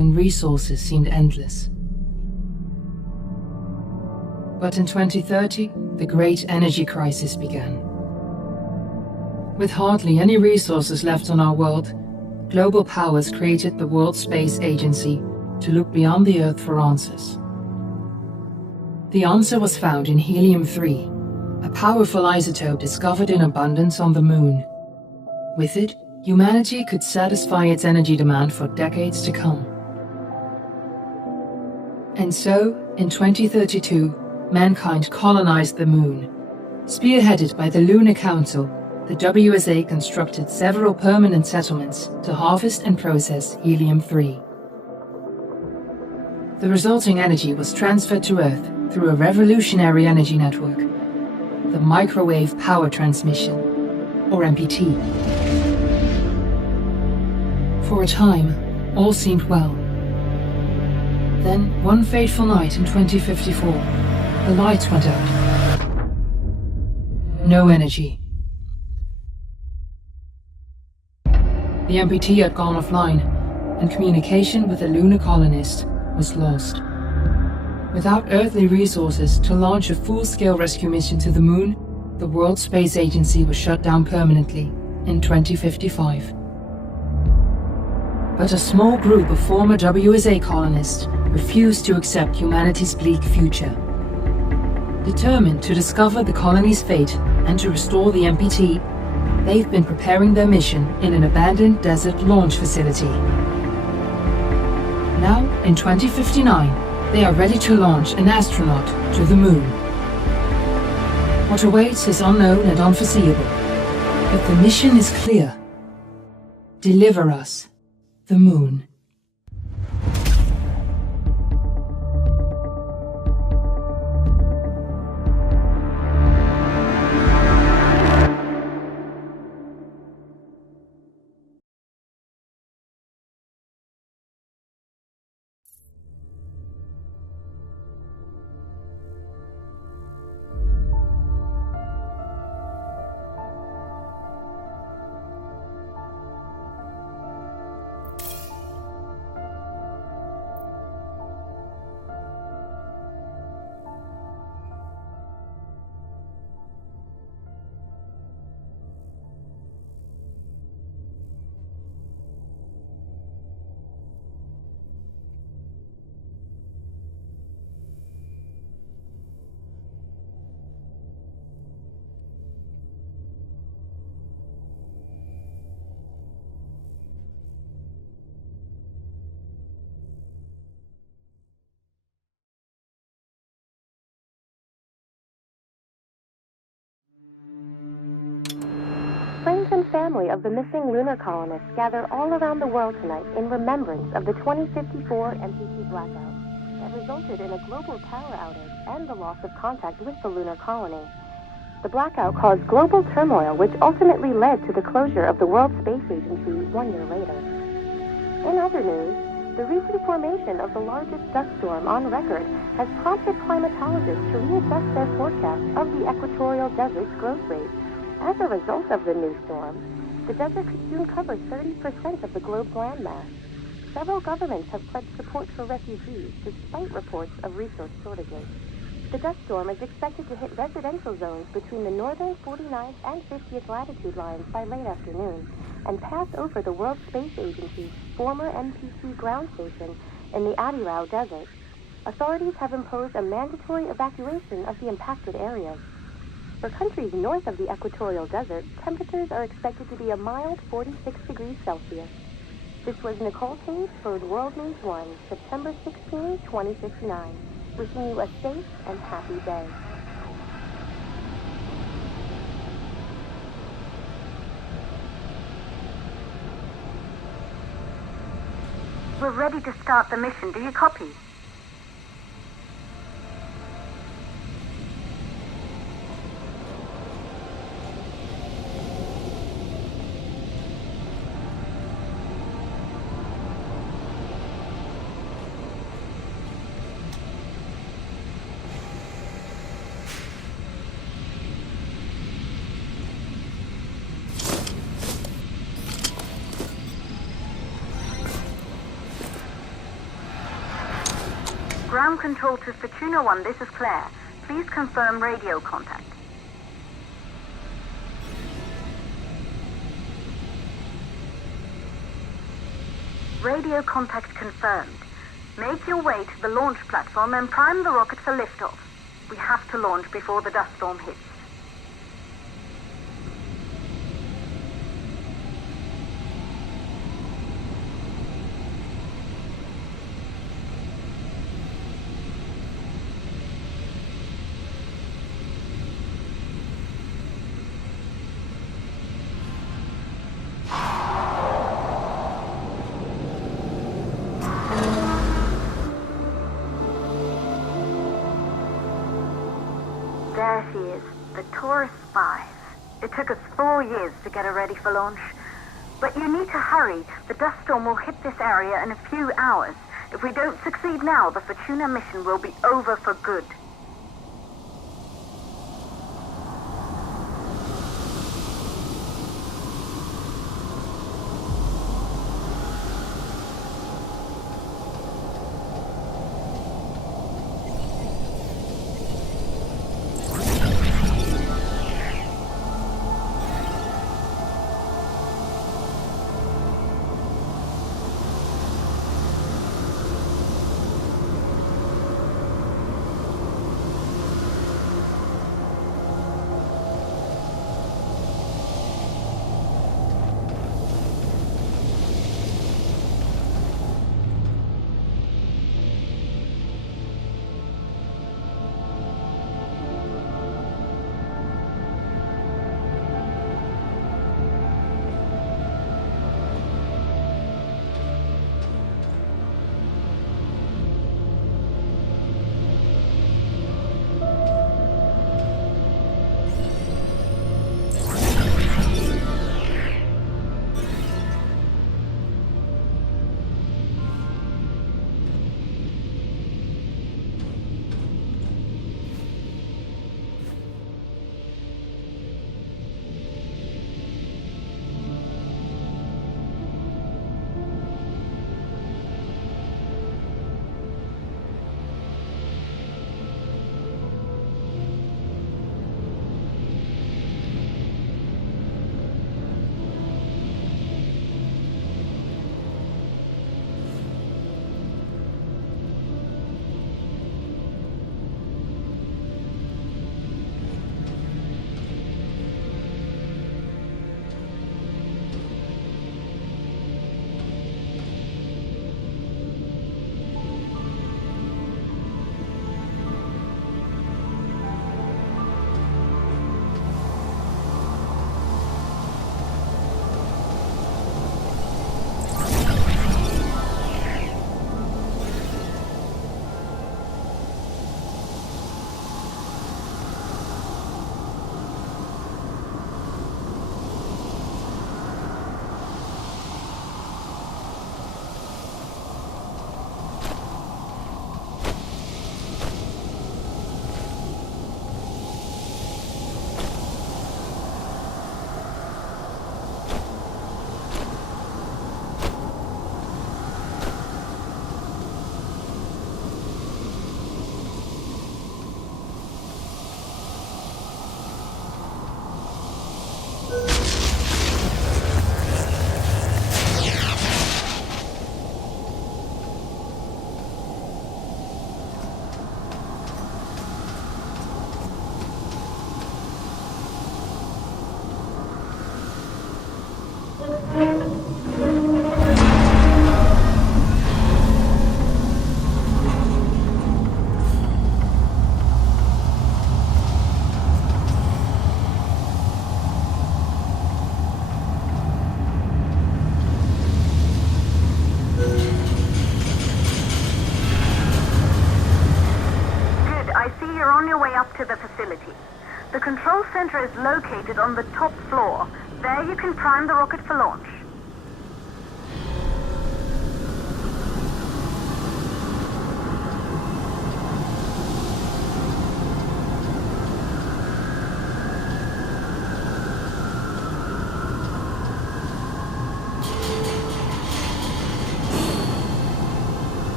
when resources seemed endless. But in 2030, the great energy crisis began. With hardly any resources left on our world, global powers created the World Space Agency to look beyond the Earth for answers. The answer was found in helium-3, a powerful isotope discovered in abundance on the Moon. With it, humanity could satisfy its energy demand for decades to come. And so, in 2032, mankind colonized the Moon. Spearheaded by the Lunar Council, the WSA constructed several permanent settlements to harvest and process helium-3. The resulting energy was transferred to Earth through a revolutionary energy network, the Microwave Power Transmission, or MPT. For a time, all seemed well. Then, one fateful night in 2054, the lights went out. No energy. The MPT had gone offline, and communication with the lunar colonist was lost. Without earthly resources to launch a full-scale rescue mission to the Moon, the World Space Agency was shut down permanently in 2055. But a small group of former WSA colonists refused to accept humanity's bleak future. Determined to discover the colony's fate and to restore the MPT, they've been preparing their mission in an abandoned desert launch facility. Now, in 2059, they are ready to launch an astronaut to the Moon. What awaits is unknown and unforeseeable, but the mission is clear. Deliver us the Moon. Friends and family of the missing lunar colonists gather all around the world tonight in remembrance of the 2054 MPT blackout that resulted in a global power outage and the loss of contact with the lunar colony. The blackout caused global turmoil, which ultimately led to the closure of the World Space Agency 1 year later. In other news, the recent formation of the largest dust storm on record has prompted climatologists to reassess their forecast of the equatorial desert's growth rate. As a result of the new storm, the desert could soon cover 30% of the globe's landmass. Several governments have pledged support for refugees despite reports of resource shortages. The dust storm is expected to hit residential zones between the northern 49th and 50th latitude lines by late afternoon and pass over the World Space Agency's former MPT ground station in the Adirau Desert. Authorities have imposed a mandatory evacuation of the impacted areas. For countries north of the equatorial desert, temperatures are expected to be a mild 46 degrees Celsius. This was Nicole Tate for World News 1, September 16, 2059. Wishing you a safe and happy day. We're ready to start the mission. Do you copy? Ground control to Fortuna 1, this is Claire. Please confirm radio contact. Radio contact confirmed. Make your way to the launch platform and prime the rocket for liftoff. We have to launch before the dust storm hits. There she is, the Taurus 5. It took us 4 years to get her ready for launch. But you need to hurry. The dust storm will hit this area in a few hours. If we don't succeed now, the Fortuna mission will be over for good. To the facility. The control center is located on the top floor. There you can prime the rocket for launch.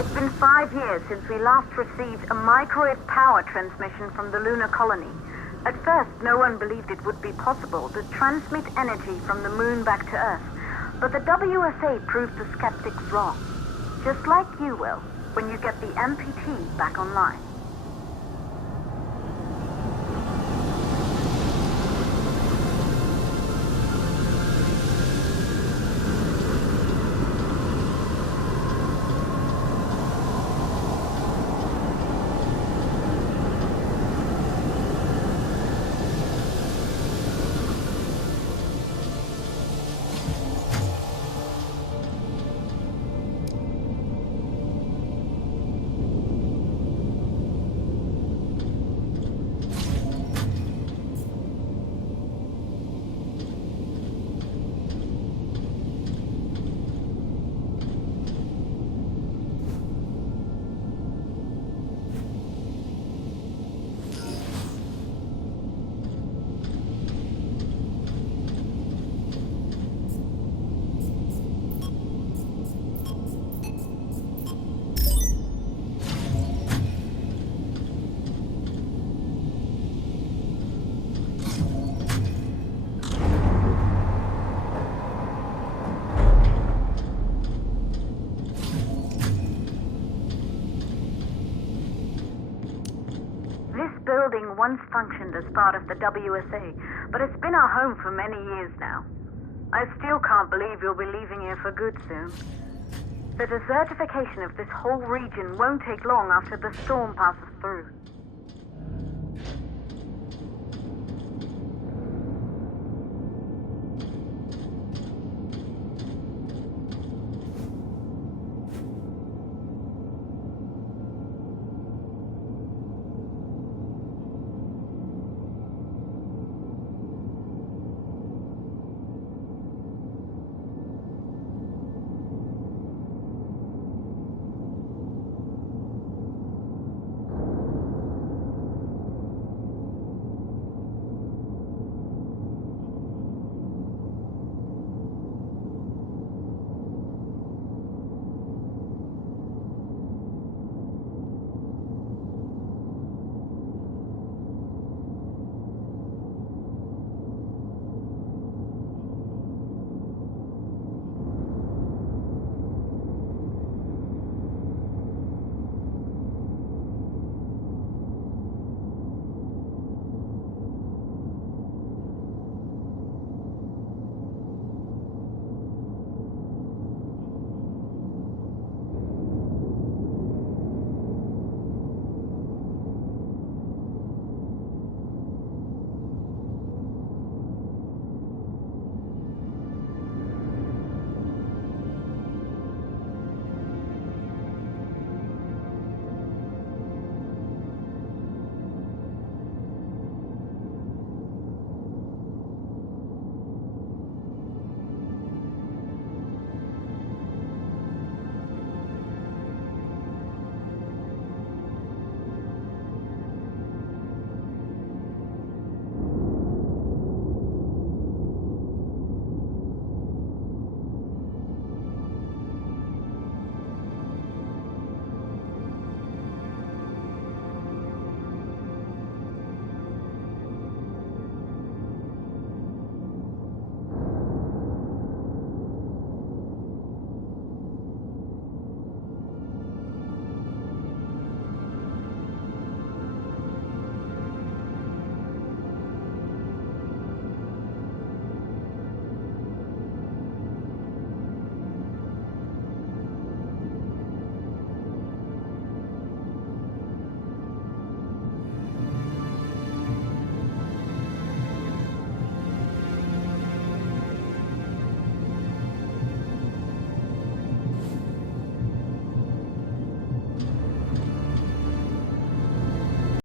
It's been 5 years since we last received a microwave power transmission from the lunar colony. At first, no one believed it would be possible to transmit energy from the moon back to Earth. But the WSA proved the skeptics wrong. Just like you will, when you get the MPT back online. Building once functioned as part of the WSA, but it's been our home for many years now. I still can't believe you'll be leaving here for good soon. The desertification of this whole region won't take long after the storm passes through.